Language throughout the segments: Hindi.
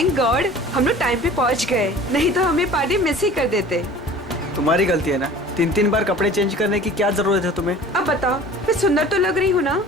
थैंक गॉड हम लोग टाइम पे पहुंच गए, नहीं तो हमें पार्टी मिस ही कर देते। तुम्हारी गलती है ना, 3-3 बार कपड़े चेंज करने की क्या जरूरत है तुम्हें? अब बताओ, मैं सुंदर तो लग रही हूँ ना?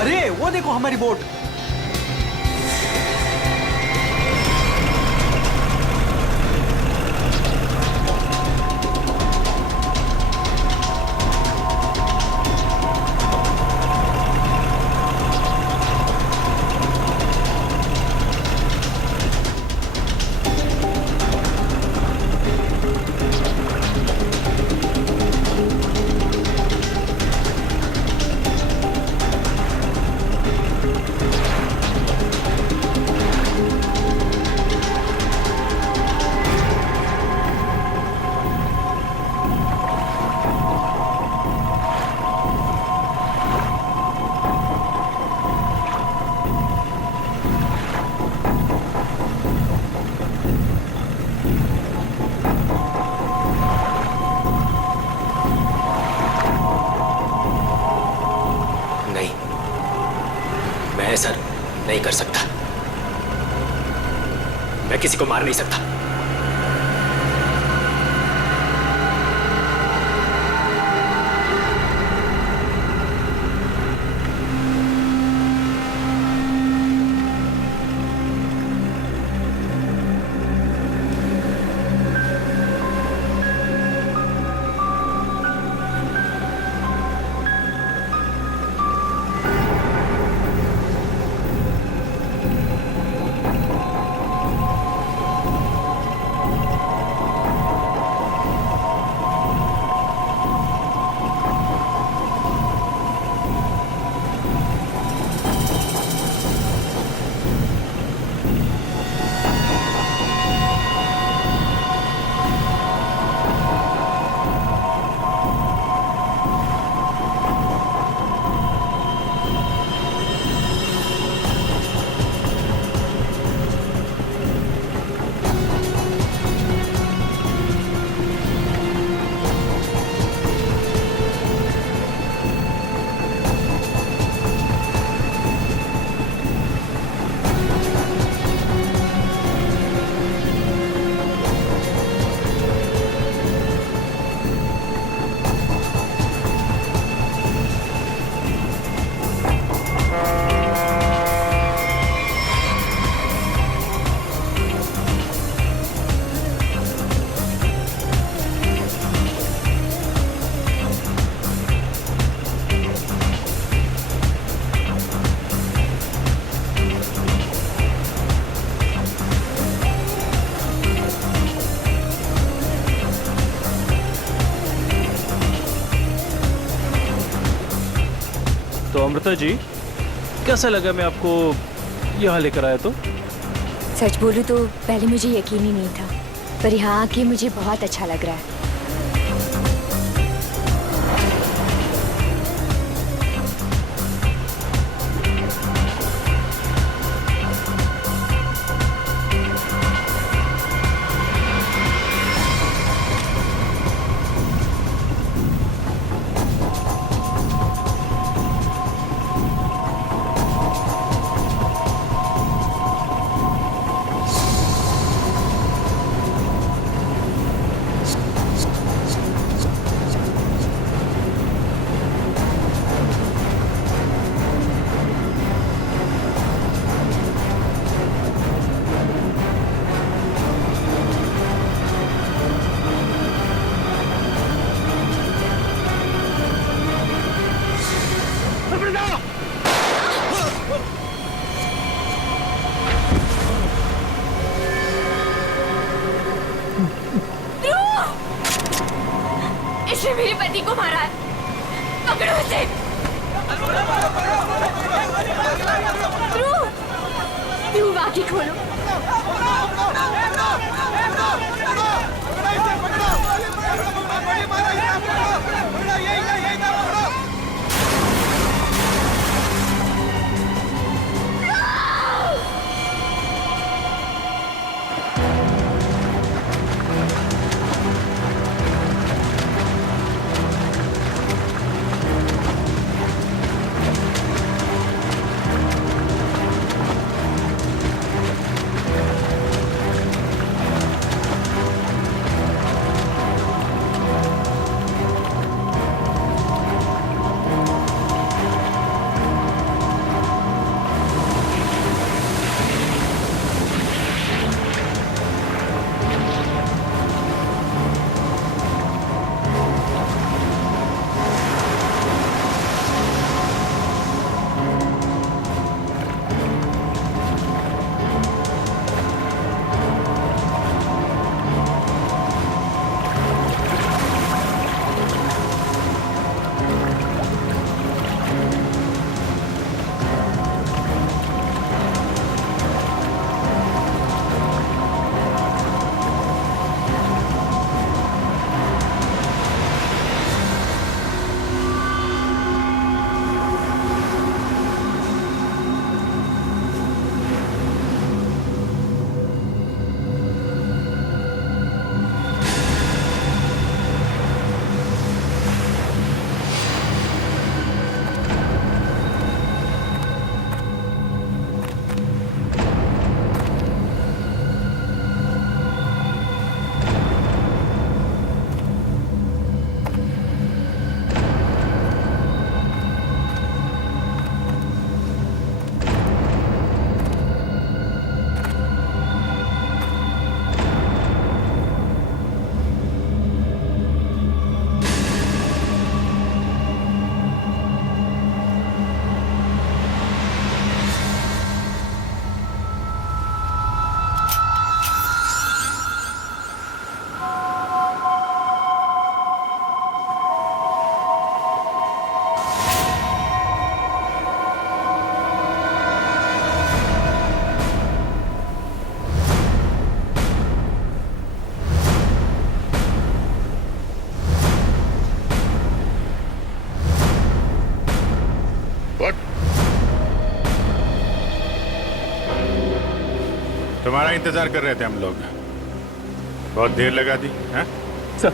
अरे वो देखो हमारी बोट। मैं सर नहीं कर सकता, मैं किसी को मार नहीं सकता। अमृता जी, कैसा लगा मैं आपको यहाँ लेकर आया तो? सच बोलूं तो पहले मुझे यकीन ही नहीं था, पर यहाँ आके मुझे बहुत अच्छा लग रहा है। इसने मेरे पति को मारा है, पकड़ो इसे। ध्रुव, आंखें खोलो। तुम्हारा इंतजार कर रहे थे हम लोग। बहुत देर लगा दी है? सर,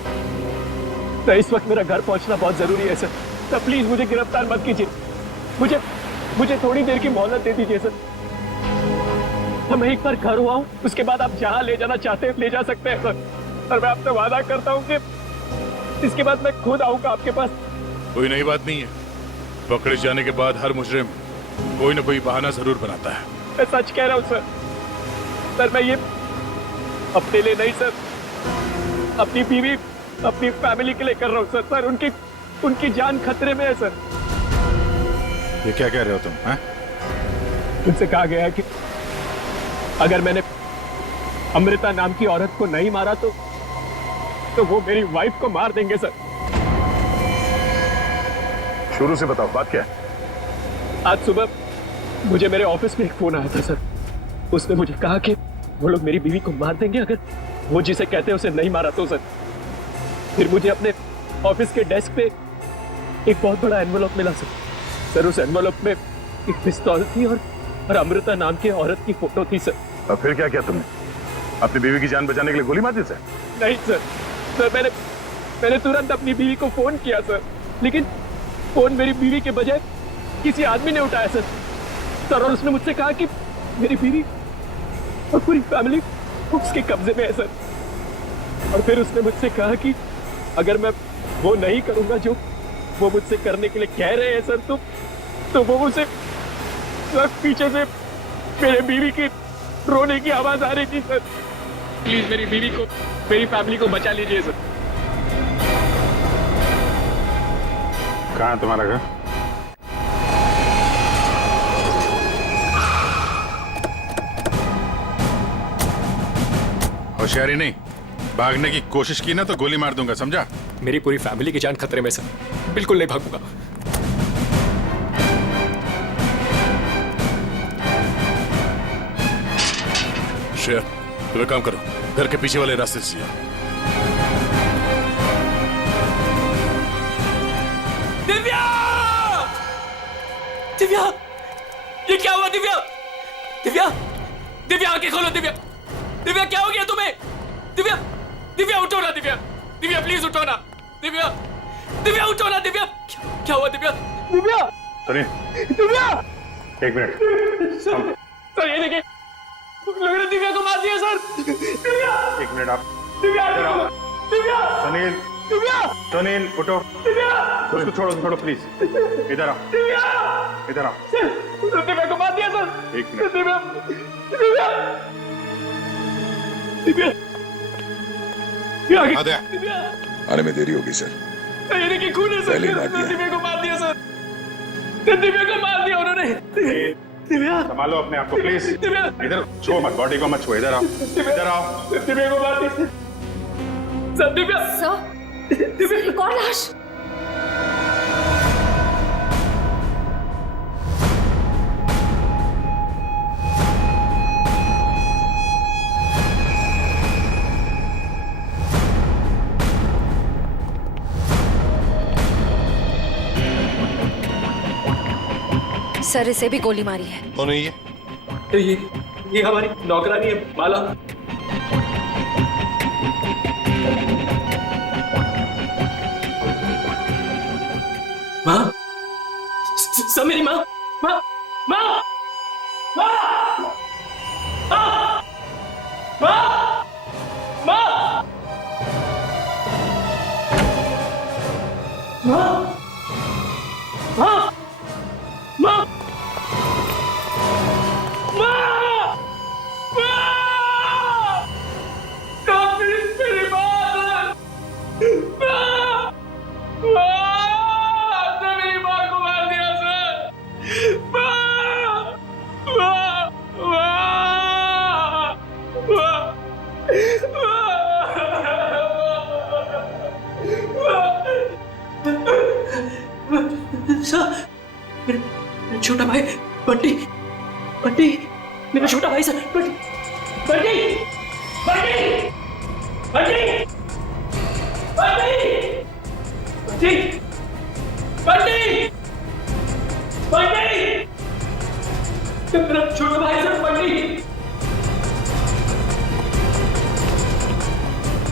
इस वक्त मेरा घर पहुंचना बहुत जरूरी है सर। सर प्लीज मुझे गिरफ्तार मत कीजिए। मुझे थोड़ी देर की मोहलत दे दीजिए सर। मैं एक बार घर हुआ हूँ, उसके बाद आप जहाँ ले जाना चाहते हैं ले जा सकते हैं सर। और मैं आपसे वादा करता हूँ कि इसके बाद मैं खुद आऊंगा आपके पास। कोई नई बात नहीं है। पकड़े जाने के बाद हर मुजरिम कोई ना कोई बहाना जरूर बनाता है। मैं सच कह रहा हूँ सर। सर मैं ये अपने लिए नहीं सर, अपनी बीवी अपनी फैमिली के लिए कर रहा हूँ सर। सर उनकी जान खतरे में है सर। ये क्या कह रहे हो तुम? हैं? उनसे कहा गया है कि अगर मैंने अमृता नाम की औरत को नहीं मारा तो वो मेरी वाइफ को मार देंगे सर। शुरू से बताओ बात क्या है? आज सुबह मुझे मेरे ऑफिस में एक फोन आया था सर। उसने मुझे कहा कि वो लोग मेरी बीवी को मार देंगे अगर वो जिसे कहते हैं उसे नहीं मारा तो सर। फिर मुझे अपने ऑफिस के डेस्क पे एक बहुत बड़ा एनवेलप मिला सर। सर उस एनवेलप में एक पिस्तौल थी और अमृता नाम की औरत की फोटो थी सर। और फिर क्या किया तुमने? अपनी बीवी की जान बचाने के लिए गोली मार दी सर? नहीं सर, सर मैंने तुरंत अपनी बीवी को फोन किया सर, लेकिन फोन मेरी बीवी के बजाय किसी आदमी ने उठाया सर। और उसने मुझसे कहा कि मेरी बीवी और पूरी फैमिली उसके कब्जे में है सर। और फिर उसने मुझसे कहा कि अगर मैं वो नहीं करूंगा जो वो मुझसे करने के लिए कह रहे हैं सर, तो वो मुझसे पीछे से मेरे बीवी की रोने की आवाज आ रही थी सर। प्लीज मेरी बीवी को, मेरी फैमिली को बचा लीजिए सर। कहाँ है तुम्हारा घर? होशियारी नहीं, भागने की कोशिश की ना तो गोली मार दूंगा, समझा? मेरी पूरी फैमिली की जान खतरे में सर, बिल्कुल नहीं भागूंगा। शेर, तुम एक काम करो, घर के पीछे वाले रास्ते से जाओ। दिव्या! दिव्या! ये क्या हुआ दिव्या? दिव्या! दिव्या आंखें खोलो दिव्या! दिव्या क्या हो गया तुम्हें? दिव्या! दिव्या उठो ना दिव्या! दिव्या प्लीज उठो ना! दिव्या! दिव्या उठो ना दिव्या! क्या हुआ दिव्या? दिव्या! सुनिए, दिव्या! एक मिनट। सर ये देखिए, लोगों ने दिव्या को मार दिया सर। दिव्या! एक मिनट आप। दिव्या! दिव्या! सुनील, दिव्या! सुनील उठो। दिव्या! उसको छोड़ो, छोड़ो प्लीज। इधर आओ, दिव्या! इधर आओ। सर दिव्या को मार दिया सर। एक मिनट। दिव्या! दिव्या! दिव्या! आ गया। दिव्या! आने में देरी होगी सर। सर ये देखिए खून है सर। पहले ही मार दिया। दिव्या को मार दिया सर। दिव्या को मार दिया उन्होंने। दिव्या! संभालो अपने आप को प्लीज। दिव्या! इधर छुओ मत, बॉडी को मत छुओ। इधर आओ, इधर आओ। दिव्या को मार दिया सर। दिव्या! सर, दिव्या! एक और लाश। सर इसे भी गोली मारी है। कौन है ये? तो ये हमारी नौकरानी है माला। माँ, सब मेरी माँ, माँ, माँ, माँ, माँ, माँ, माँ, माँ, माँ, माँ, छोटा भाई बंटी, बंटी, मेरा छोटा भाई सर, बंटी, बंटी, बंटी, बंटी, बंटी, बंटी, बंटी, बंटी, मेरा छोटा भाई सर, बंटी।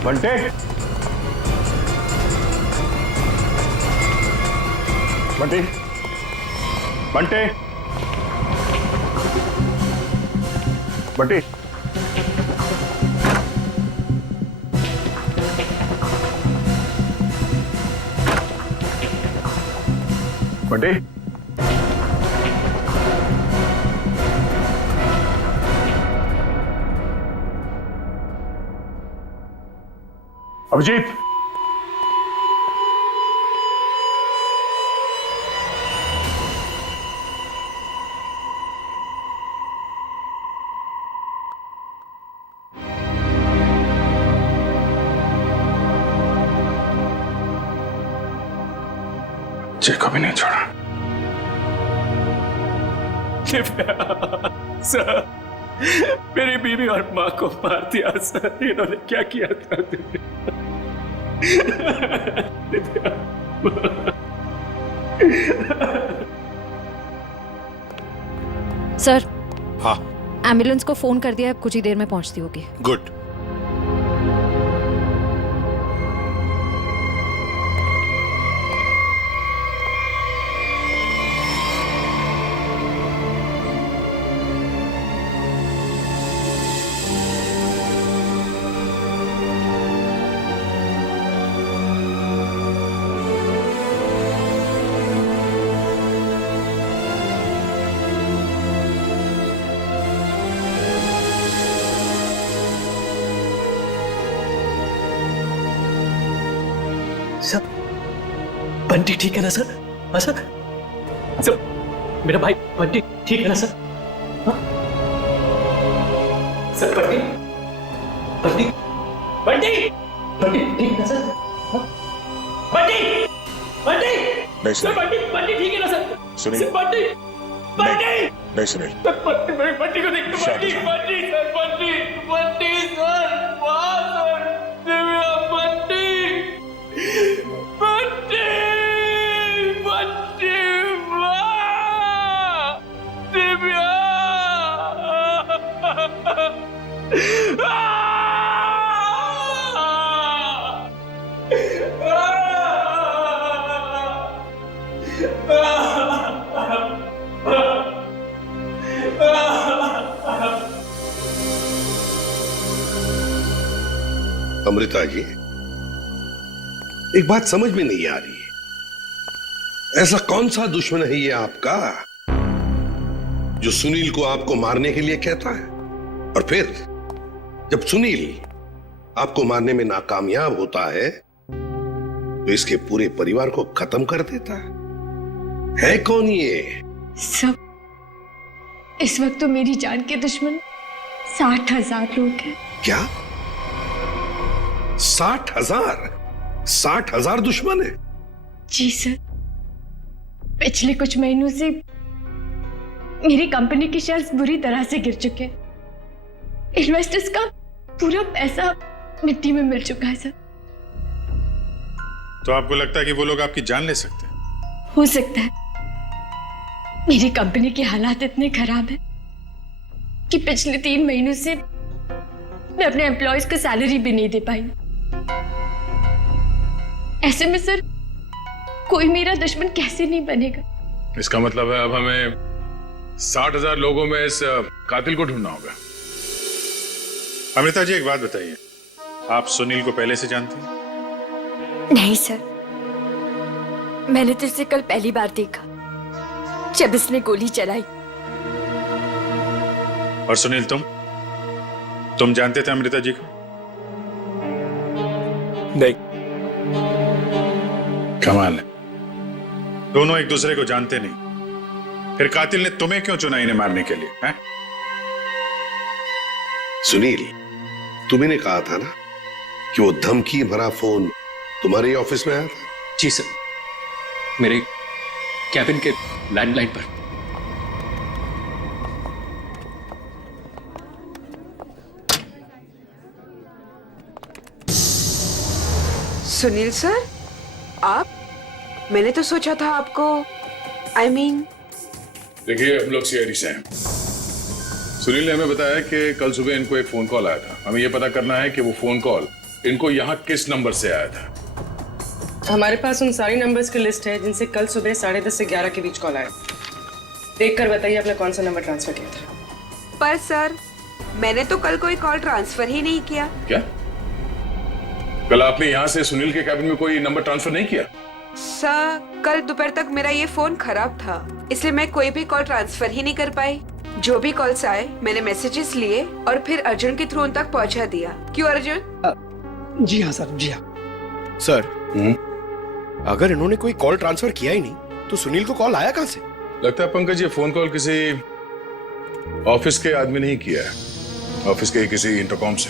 बंटे, बंटे, बंटे, बंटे, बंटे, अभिजीत, जय को भी नहीं छोड़ा। दिव्या सर, मेरी बीवी और माँ को मार दिया सर, इन्होंने क्या किया था दिव्या? सर, हाँ एम्बुलेंस को फोन कर दिया है, कुछ ही देर में पहुंचती होगी। गुड। सर, बंटी ठीक है ना सर? हाँ सर, सर मेरा भाई बंटी ठीक है ना सर? हाँ? सर बंटी बंटी बंटी बंटी ठीक है ना सर? हाँ? बंटी बंटी नहीं सर, सुनील, बंटी बंटी ठीक है ना सर? सुनील। सर बंटी बंटी नहीं सुनील, सर, बंटी को देख, बंटी बंटी सर, बंटी बंटी सर, वाह सर, दिव्या बंटी बंटी बंटी, वाह दिव्या। अमृता जी, एक बात समझ में नहीं आ रही है, ऐसा कौन सा दुश्मन है ये आपका जो सुनील को आपको मारने के लिए कहता है, और फिर जब सुनील आपको मारने में नाकामयाब होता है तो इसके पूरे परिवार को खत्म कर देता है कौन ये? सब इस वक्त तो मेरी जान के दुश्मन 60,000 लोग हैं। क्या 60,000? 60,000 दुश्मन है? जी सर, पिछले कुछ महीनों से मेरी कंपनी के शेयर्स बुरी तरह से गिर चुके हैं। इन्वेस्टर्स का पूरा पैसा मिट्टी में मिल चुका है सर। तो आपको लगता है कि वो लोग आपकी जान ले सकते हैं? हो सकता है। मेरी कंपनी के हालात इतने खराब हैं कि पिछले 3 महीनों से मैं अपने एम्प्लॉयज को सैलरी भी नहीं दे पाई। ऐसे में सर कोई मेरा दुश्मन कैसे नहीं बनेगा? इसका मतलब है अब हमें 60,000 लोगों में इस कातिल को ढूंढना होगा। अमृता जी, एक बात बताइए, आप सुनील को पहले से जानती हैं? नहीं सर, मैंने तो इसे कल पहली बार देखा जब इसने गोली चलाई। और सुनील, तुम जानते थे अमृता जी को? नहीं। कमाल है, दोनों एक दूसरे को जानते नहीं, फिर कातिल ने तुम्हें क्यों चुना इन्हें मारने के लिए? हैं? सुनील, तुम्हें कहा था ना कि वो धमकी भरा फोन तुम्हारे ऑफिस में आया था? जी सर, मेरे कैबिन के लैंडलाइन पर। सुनील सर, आप? मैंने तो सोचा था आपको देखिए, हम लोग सीआईडी से हैं। सुनील ने हमें बताया कि कल सुबह इनको एक फोन कॉल आया था। हमें यह पता करना है कि वो फोन कॉल इनको यहाँ किस नंबर से आया था। हमारे पास उन सारी नंबर्स की लिस्ट है जिनसे कल सुबह 10:30 से 11 के बीच कॉल आया। देख कर बताइए आपने कौन सा नंबर ट्रांसफर किया था। पर सर, मैंने तो कल कोई कॉल ट्रांसफर ही नहीं किया। क्या? कल आपने यहाँ से सुनील के कैबिन में कोई नंबर ट्रांसफर नहीं किया? सर, कल दोपहर तक मेरा ये फोन खराब था, इसलिए मैं कोई भी कॉल ट्रांसफर ही नहीं कर पाई। जो भी कॉल्स आए मैंने मैसेजेस लिए और फिर अर्जुन के थ्रू उन तक पहुंचा दिया। क्यों अर्जुन? जी हाँ सर, जी हाँ सर। अगर इन्होंने कोई कॉल ट्रांसफर किया ही नहीं तो सुनील को कॉल आया कहां से? लगता है पंकज ये फोन कॉल किसी ऑफिस के आदमी ने ही किया है, ऑफिस के किसी इंटरकॉम से।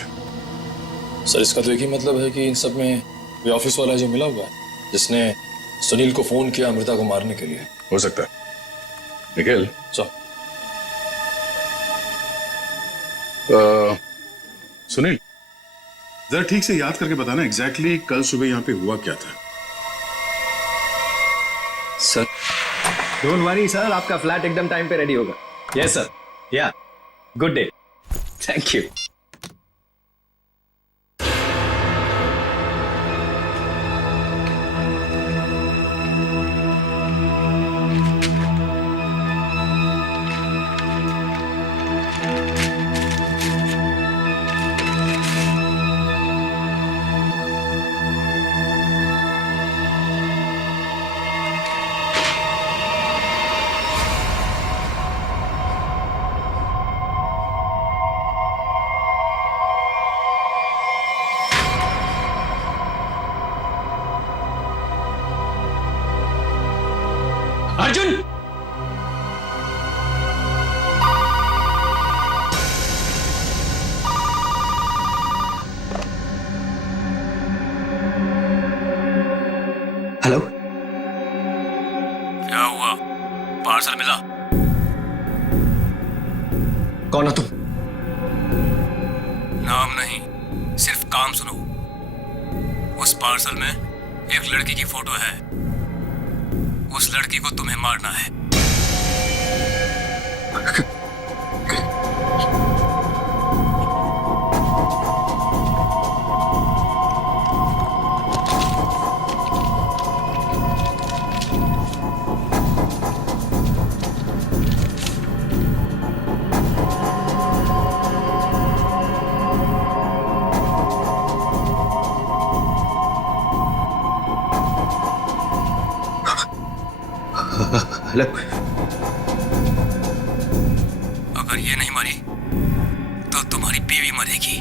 सर, इसका तो एक ही मतलब है कि इन सब में कोई ऑफिस वाला जो मिला हुआ है जिसने सुनील को फोन किया अमृता को मारने के लिए। हो सकता है। निखिल, सुनील, जरा ठीक से याद करके बताना एग्जैक्टली कल सुबह यहाँ पे हुआ क्या था। सर डोंट वरी सर, आपका फ्लैट एकदम टाइम पे रेडी होगा। यस सर, या good day, thank you. Arjun, hello, क्या हुआ? पार्सल मिला? कौन हो तुम? नाम नहीं, सिर्फ काम सुनो। उस पार्सल में एक लड़की की फोटो है। उस लड़की को तुम्हें मारना है। हेलो, अगर ये नहीं मरी तो तुम्हारी बीवी मरेगी।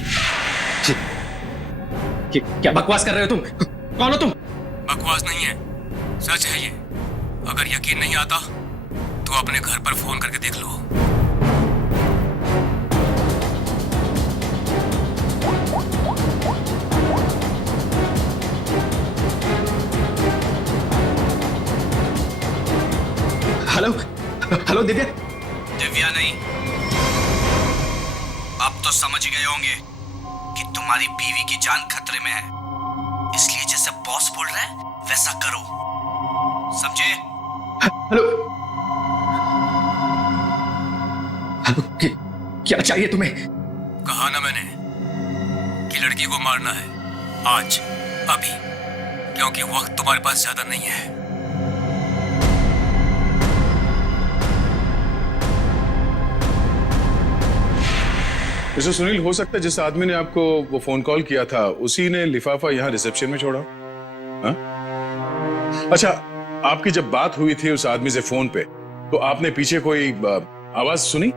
क्या बकवास कर रहे हो तुम? कौन हो तुम? बकवास नहीं है, सच है ये। अगर यकीन नहीं आता तो अपने घर पर फोन करके देख लो। Hello hello Divya. दिव्या नहीं, अब तो समझ गए होंगे कि तुम्हारी बीवी की जान खतरे में है, इसलिए जैसे बॉस बोल रहा है वैसा करो, समझे? हेलो हेलो, क्या चाहिए तुम्हें? कहा ना मैंने कि लड़की को मारना है, आज, अभी, क्योंकि वक्त तुम्हारे पास ज्यादा नहीं है। मिस्टर सुनील, हो सकता है जिस आदमी ने आपको वो फोन कॉल किया था उसी ने लिफाफा यहाँ रिसेप्शन में छोड़ा। हाँ? अच्छा, आपकी जब बात हुई थी उस आदमी से फोन पे, तो आपने पीछे कोई आवाज सुनी?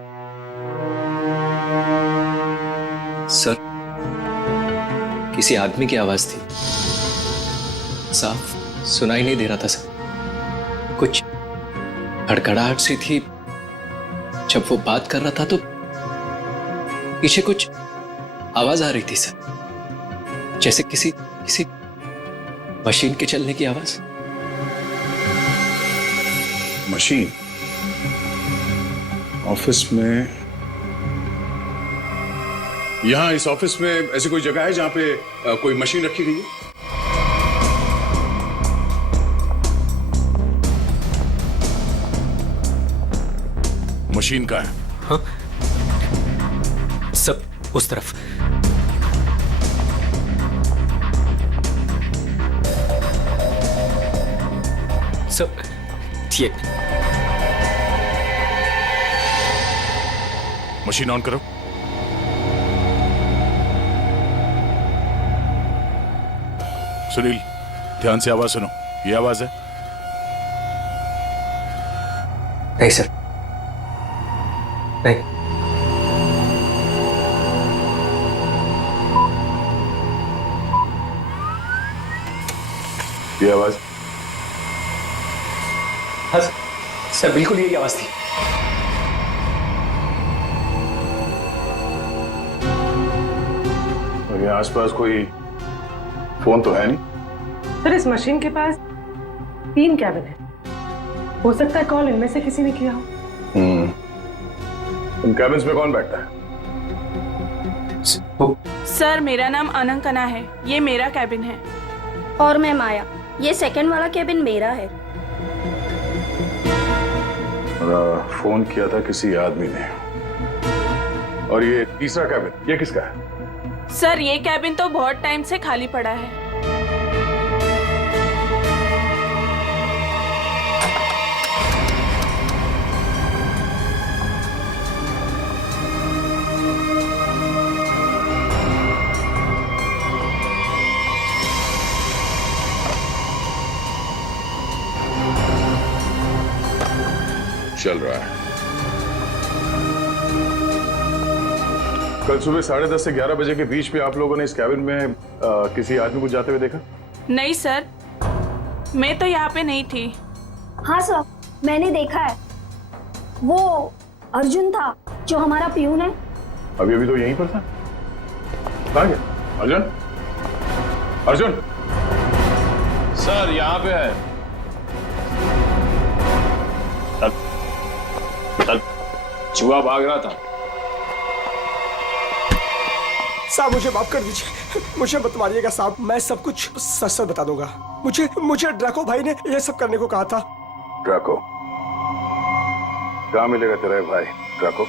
सर, किसी आदमी की आवाज थी, साफ सुनाई नहीं दे रहा था सर। कुछ हड़कड़ाहट सी थी। जब वो बात कर रहा था तो पीछे कुछ आवाज आ रही थी सर, जैसे किसी मशीन के चलने की आवाज। मशीन? ऑफिस में? यहां इस ऑफिस में ऐसी कोई जगह है जहां पे कोई मशीन रखी गई है? मशीन का है? हाँ? सब उस तरफ। सब ये मशीन ऑन करो। सुनील, ध्यान से आवाज सुनो। ये आवाज है? नहीं सर, नहीं। ये आवाज? हाँ सर, बिल्कुल यही आवाज थी। और ये आसपास कोई फोन तो है नहीं? सर, इस मशीन के पास 3 कैबिन है, हो सकता है कॉल इनमें से किसी ने किया हो। इन कैबिन्स में कौन बैठता है? सर मेरा नाम अनंकना है, ये मेरा कैबिन है। और मैं माया, ये सेकंड वाला कैबिन मेरा है। फोन किया था किसी आदमी ने। और ये तीसरा कैबिन, ये किसका है? सर ये कैबिन तो बहुत टाइम से खाली पड़ा है। चल रहा है। कल सुबह 10:30 से 11 बजे के बीच में आप लोगों ने इस कैबिन में किसी आदमी को जाते हुए देखा? नहीं सर, मैं तो यहाँ पे नहीं थी। हाँ सर, मैंने देखा है। वो अर्जुन था जो हमारा प्यून है। अभी अभी तो यहीं पर था। कहाँ गया? अर्जुन? अर्जुन? सर यहाँ पे है। चूहा भाग रहा था। साहब मुझे माफ कर दीजिए, मुझे मत मारिएगा साहब, मैं सब कुछ सच सच बता दूंगा। मुझे ड्रैको भाई ने ये सब करने को कहा था। ड्रैको? कहाँ मिलेगा तेरा भाई ड्रैको?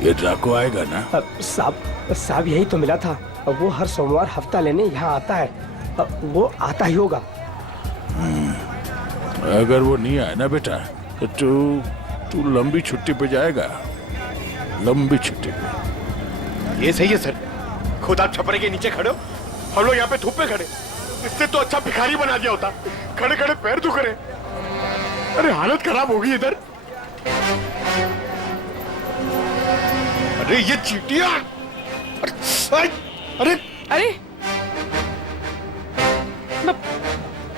ये ड्राको आएगा ना? साहब यही तो मिला था। वो हर सोमवार हफ्ता लेने यहाँ आता है। वो आता ही होगा। अगर वो नहीं आया ना बेटा तो तू लंबी छुट्टी पे जाएगा। लंबी छुट्टी पे। ये सही है सर। खुद आप छपरे के नीचे खड़े हो, हम लोग यहाँ पे धूप में खड़े। इससे तो अच्छा भिखारी बना दिया होता। खड़े खड़े पैर दुख रहे। अरे हालत खराब होगी इधर। अरे ये चींटियां! अरे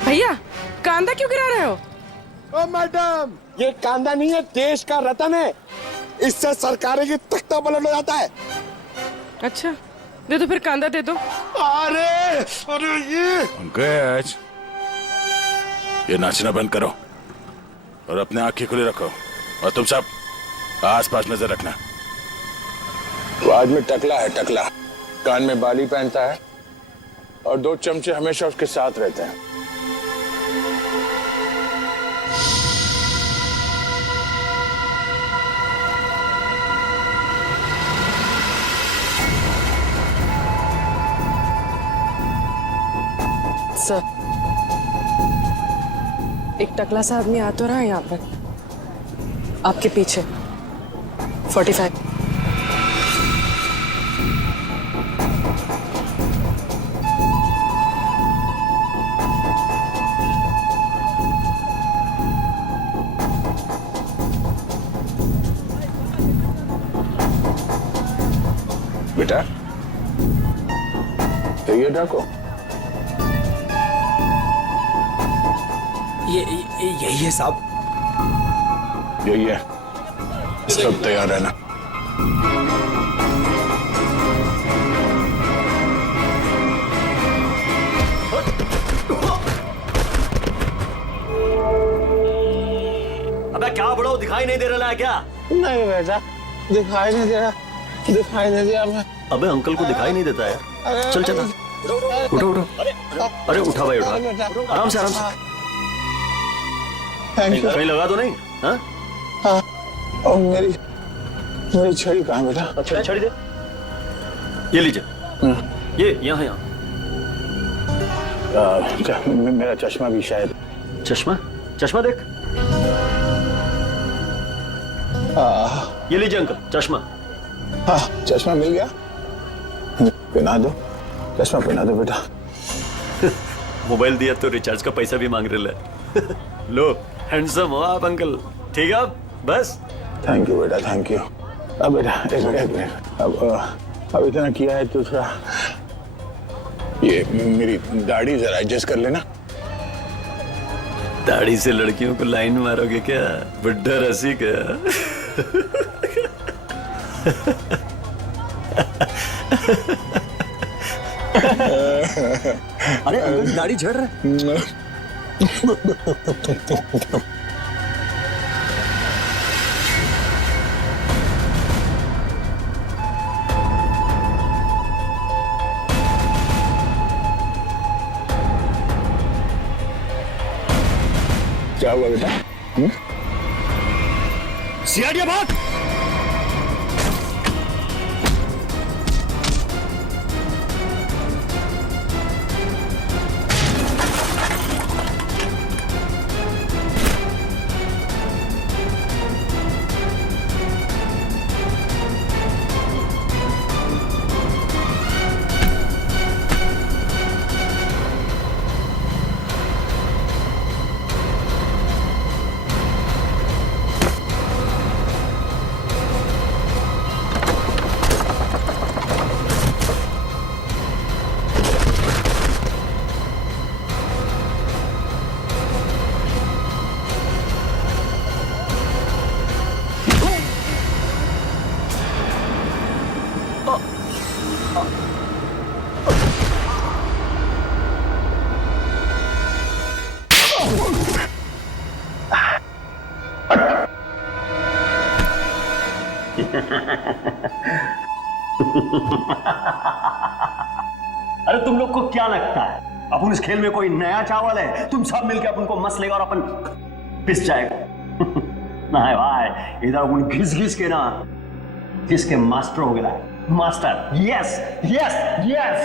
भैया कांदा क्यों गिरा रहे हो? ओ मैडम, ये कांदा नहीं है, देश का रतन है। इससे सरकारें की तख्ता पलट हो जाता है। अच्छा दे दो फिर, कांदा दे दो। अरे ये पंकज, ये नाचना बंद करो और अपने आंखें खुले रखो। और तुम सब आसपास नजर रखना। वो आदमी टकला है, टकला। कान में बाली पहनता है और 2 चमचे हमेशा उसके साथ रहते हैं। सर एक टकला सा आदमी आ तो रहा है यहाँ पर, आपके पीछे 45। बेटा तो ये डाको यही है साहब। यही है, सब तैयार रहना। अबे क्या बड़ो, दिखाई नहीं दे रहा है क्या? नहीं बेटा, दिखाई नहीं दे रहा, दिखाई नहीं दिया मैं। अबे अंकल को दिखाई नहीं देता है। चल चल उठो। अरे उठा भाई, उठा। आराम से। कहीं लगा तो नहीं? हाँ? और मेरी छड़ी कहाँ बेटा? अच्छा छड़ी दे। ये लीजिए। ये यहाँ। मेरा चश्मा भी शायद। चश्मा देख। ये लीजिए अंकल चश्मा। हाँ चश्मा मिल गया, पहना दो, चश्मा पहना दो बेटा। मोबाइल दिया तो रिचार्ज का पैसा भी मांग रहे हैं। लो हैंडसम हो आप अंकल। ठीक है बस। थैंक यू बेटा, थैंक यू। अब बेटा एक मिनट, अब इतना किया है तो थोड़ा ये मेरी दाढ़ी जरा एडजस्ट कर लेना। दाढ़ी से लड़कियों को लाइन मारोगे क्या? बुड्ढा रसी क्या? अरे अंकल दाढ़ी झड़ रहा है। क्या हुआ बेटा? सियाड़िया भाग। अरे तुम लोग को क्या लगता है अपन इस खेल में कोई नया चावल है? तुम सब मिलके अपन को मस लेगा और अपन पिस जाएगा। नहीं भाई, इधर अपन घिस घिस के ना जिसके मास्टर हो गया। Master, yes yes yes.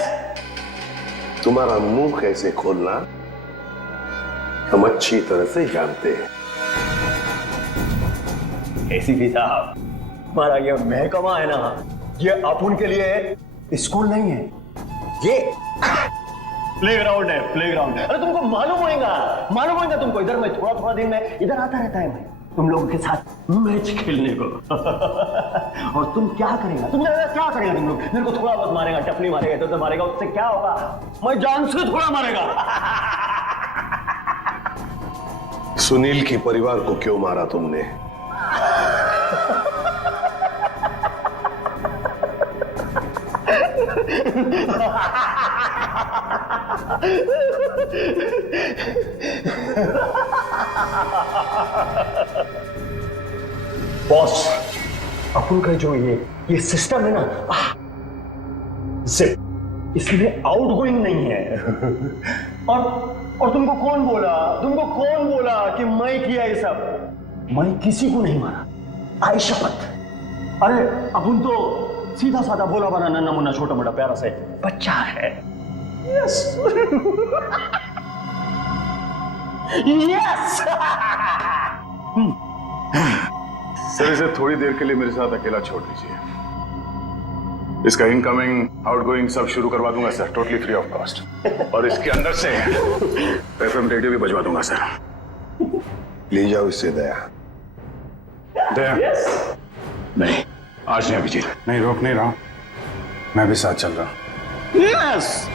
तुम्हारा मुंह कैसे खोलना हम अच्छी तरह से जानते हैं। एसीपी साहब, हमारा ये महकमा है ना, ये अपन के लिए स्कूल नहीं है, ये प्लेग्राउंड है, प्लेग्राउंड है। अरे तुमको मालूम होगा तुमको। इधर मैं थोड़ा थोड़ा दिन में इधर आता रहता है, मैं तुम लोगों के साथ मैच खेलने को। और तुम क्या करेगा? तुम क्या करेगा? तुम लोग मेरे को थोड़ा बहुत मारेगा, टपली मारेगा, इधर मारेगा, उससे क्या होगा? मैं जान से थोड़ा मारेगा। सुनील के परिवार को क्यों मारा तुमने? बॉस, अपन का जो ये सिस्टम है ना, इसमें आउटगोइंग नहीं है। और तुमको कौन बोला कि मैं किया ये सब? मैं किसी को नहीं मारा, आई शपथ। अरे अपन तो सीधा साधा भोला बना नन्ना मुन्ना छोटा मोटा प्यारा से बच्चा है। Yes yes. सर इसे थोड़ी देर के लिए मेरे साथ अकेला छोड़ दीजिए। इसका इनकमिंग आउटगोइंग सब शुरू करवा दूंगा sir, totally free of cost. और इसके अंदर से एफएम रेडियो भी बजवा दूंगा सर। ले जाओ इससे दया। दया नहीं, आज नहीं अभिजीत, नहीं रोक नहीं रहा हूं, मैं भी साथ चल रहा हूं। यस।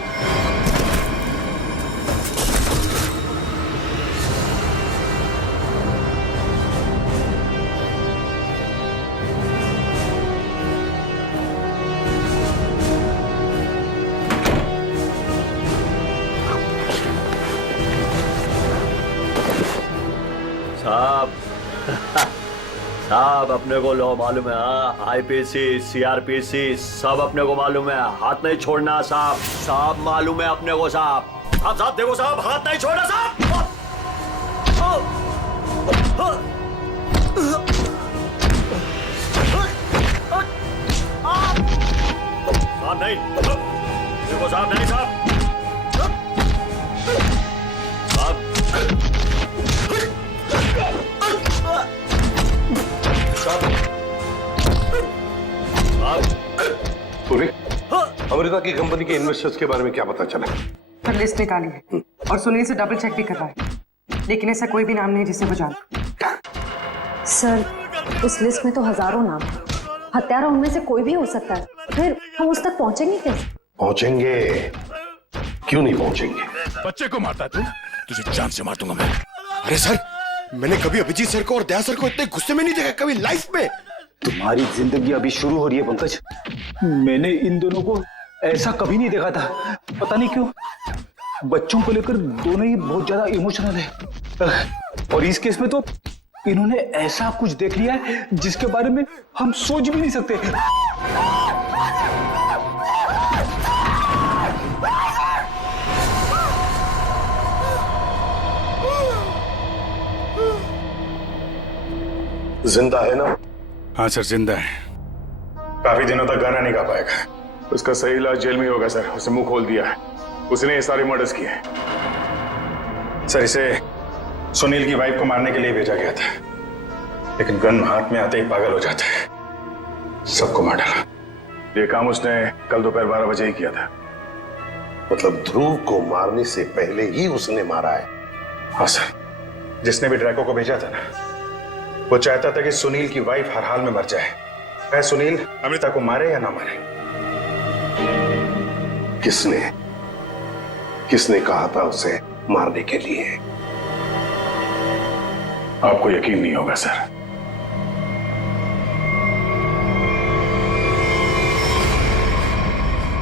साहब अपने को लो मालूम है, आईपीसी सीआरपीसी सब अपने को मालूम है, हाथ नहीं छोड़ना साहब। साहब मालूम है अपने को साहब। साहब देखो साहब, हाथ नहीं छोड़ना साहब। साहब नहीं, देखो साहब नहीं साहब। साहब पूरी अमृता की कंपनी के इन्वेस्टर्स के बारे में क्या पता चला? पर लिस्ट निकाली है और सुनील से डबल चेक भी करवा है, लेकिन ऐसा कोई भी नाम नहीं जिसे वो जाने। सर, उस लिस्ट में तो हजारों नाम हैं। हत्यारा उनमें से कोई भी हो सकता है, फिर हम उस तक पहुंचेंगे कैसे? पहुंचेंगे, क्यों नहीं पहुंचेंगे? बच्चे को मारता तू, तुझे जान से मार दूंगा मैं। अरे सर, मैंने कभी अभिजीत सर को और दया सर को इतने गुस्से में नहीं देखा कभी लाइफ में। तुम्हारी जिंदगी अभी शुरू हो रही है पंकज। मैंने इन दोनों को ऐसा कभी नहीं देखा था। पता नहीं क्यों बच्चों को लेकर दोनों ही बहुत ज्यादा इमोशनल है, और इस केस में तो इन्होंने ऐसा कुछ देख लिया है जिसके बारे में हम सोच भी नहीं सकते। जिंदा है ना? हाँ सर, जिंदा है। काफी दिनों तक गाना नहीं गा पाएगा। उसका सही इलाज जेल में होगा सर। उसे मुंह खोल दिया है, उसने ये सारे मर्डर्स किए हैं। सर, इसे सुनील की वाइफ को मारने के लिए भेजा गया था, लेकिन गन हाथ में आते ही पागल हो जाता है, सबको मार डाला। ये काम उसने कल दोपहर 12 बजे ही किया था। मतलब ध्रुव को मारने से पहले ही उसने मारा है? हाँ सर, जिसने भी ड्रैको को भेजा था ना, वो चाहता था कि सुनील की वाइफ हर हाल में मर जाए, चाहे सुनील अमृता को मारे या ना मारे। किसने कहा था उसे मारने के लिए? आपको यकीन नहीं होगा सर।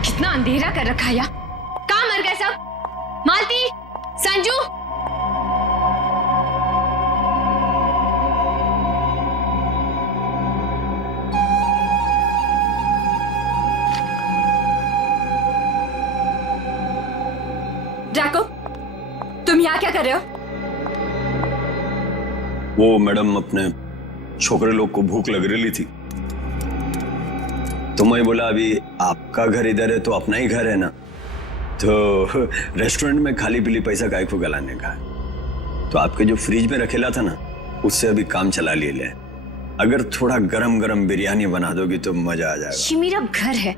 कितना अंधेरा कर रखा है यार। कहाँ मर गए सब? मालती, संजू, ड्रैको, तुम यहाँ क्या कर रहे हो? वो मैडम, अपने छोकरे लोग को भूख लग रही थी तो मैं बोला अभी आपका घर इधर है तो अपना ही घर है ना, तो रेस्टोरेंट में खाली पीली पैसा काय को गलाने का, तो आपके जो फ्रिज में रखेला था ना उससे अभी काम चला ले। अगर थोड़ा गरम गरम बिरयानी बना दोगी तो मजा आ जाएगा। ये मेरा घर है,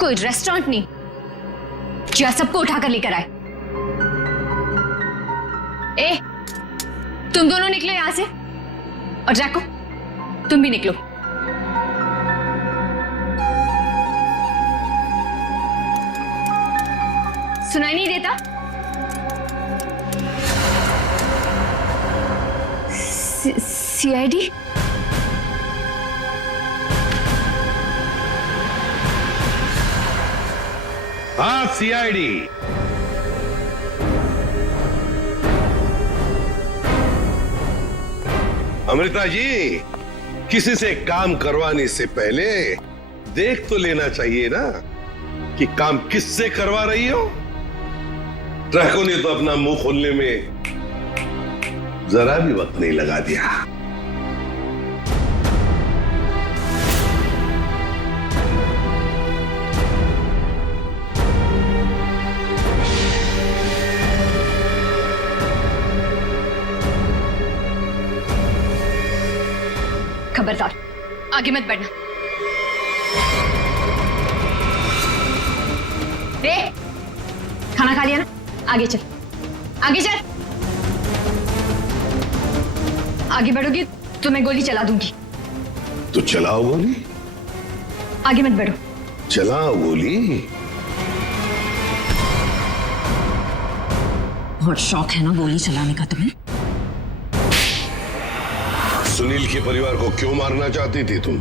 कोई रेस्टोरेंट नहीं। क्या सबको उठाकर लेकर आए? ए, तुम दोनों निकलो यहां से, और जैको तुम भी निकलो। सुनाई नहीं देता? सीआईडी? हाँ, सीआईडी। अमृता जी, किसी से काम करवाने से पहले देख तो लेना चाहिए ना कि काम किससे करवा रही हो। ट्रैको ने तो अपना मुंह खोलने में जरा भी वक्त नहीं लगा दिया। खबरदार, आगे मत बढ़ना। खाना खा लिया ना? आगे चल, आगे चल। आगे बढ़ोगी तो मैं गोली चला दूंगी। तो चलाओ गोली। आगे मत बढ़ो। चलाओ गोली। बहुत शौक है ना गोली चलाने का तुम्हें? सुनील के परिवार को क्यों मारना चाहती थी तुम?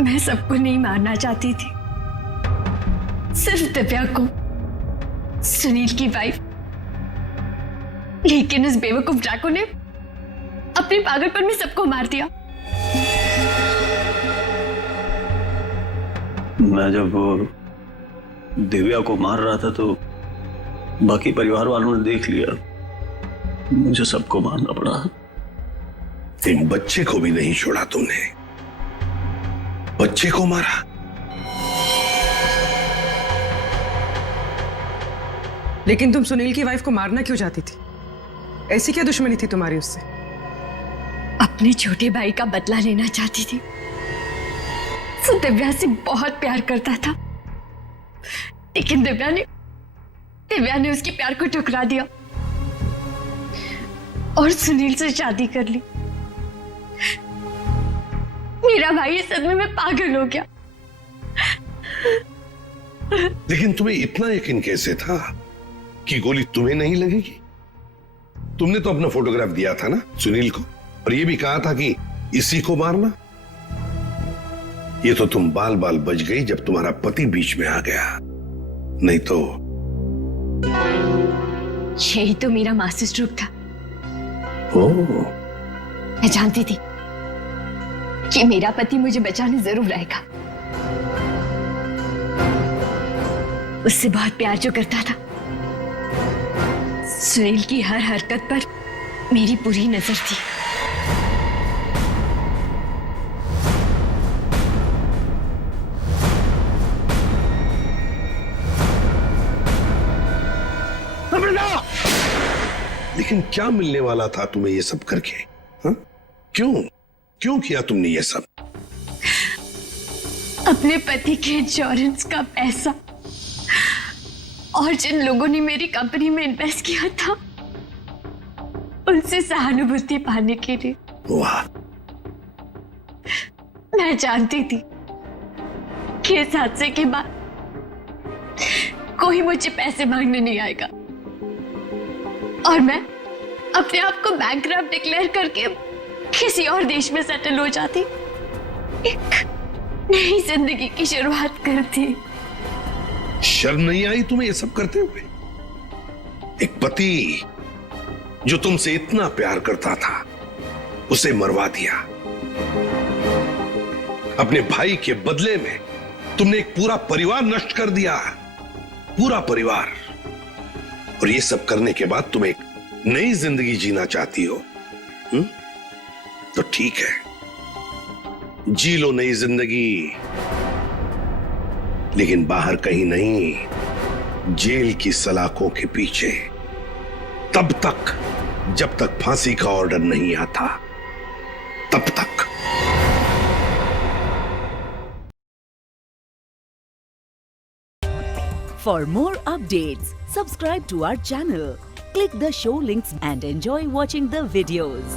मैं सबको नहीं मारना चाहती थी, सिर्फ दिव्या को, सुनील की वाइफ। लेकिन उस बेवकूफ ड्रैको ने अपने पागलपन में सबको मार दिया। मैं जब दिव्या को मार रहा था तो बाकी परिवार वालों ने देख लिया, मुझे सबको मारना पड़ा। एक बच्चे को भी नहीं छोड़ा तुमने, बच्चे को मारा। लेकिन तुम सुनील की वाइफ को मारना क्यों चाहती थी? ऐसी क्या दुश्मनी थी तुम्हारी उससे? अपने छोटे भाई का बदला लेना चाहती थी। तो दिव्या से बहुत प्यार करता था, लेकिन दिव्या ने उसके प्यार को ठुकरा दिया और सुनील से शादी कर ली। मेरा भाई इस सदमे में पागल हो गया। लेकिन तुम्हें इतना यकीन कैसे था कि गोली तुम्हें नहीं लगेगी? तुमने तो अपना फोटोग्राफ दिया था ना सुनील को, और ये भी कहा था कि इसी को मारना। ये तो तुम बाल बाल बच गई जब तुम्हारा पति बीच में आ गया, नहीं तो। यही तो मेरा मास्टर स्ट्रोक था। मैं जानती थी कि मेरा पति मुझे बचाने जरूर आएगा। उससे बहुत प्यार जो करता था। सुनील की हर हरकत पर मेरी पूरी नजर थी। लेकिन क्या मिलने वाला था तुम्हें ये सब करके? हा? क्यों किया तुमने ये सब? अपने पति के इंश्योरेंस का पैसा और जिन लोगों ने मेरी कंपनी में इन्वेस्ट किया था उनसे सहानुभूति पाने के लिए। वाह। मैं जानती थी कि इस हादसे के बाद कोई मुझे पैसे मांगने नहीं आएगा और मैं अपने आप को बैंकरप्ट डिक्लेयर करके किसी और देश में सेटल हो जाती, एक नई जिंदगी की शुरुआत करती। शर्म नहीं आई तुम्हें ये सब करते हुए? एक पति जो तुमसे इतना प्यार करता था उसे मरवा दिया। अपने भाई के बदले में तुमने एक पूरा परिवार नष्ट कर दिया, पूरा परिवार। और ये सब करने के बाद तुम एक नई जिंदगी जीना चाहती हो? तो ठीक है, जी लो नई जिंदगी, लेकिन बाहर कहीं नहीं, जेल की सलाखों के पीछे, तब तक जब तक फांसी का ऑर्डर नहीं आता, तब तक। For more updates, subscribe to our channel, click the show links and enjoy watching the videos.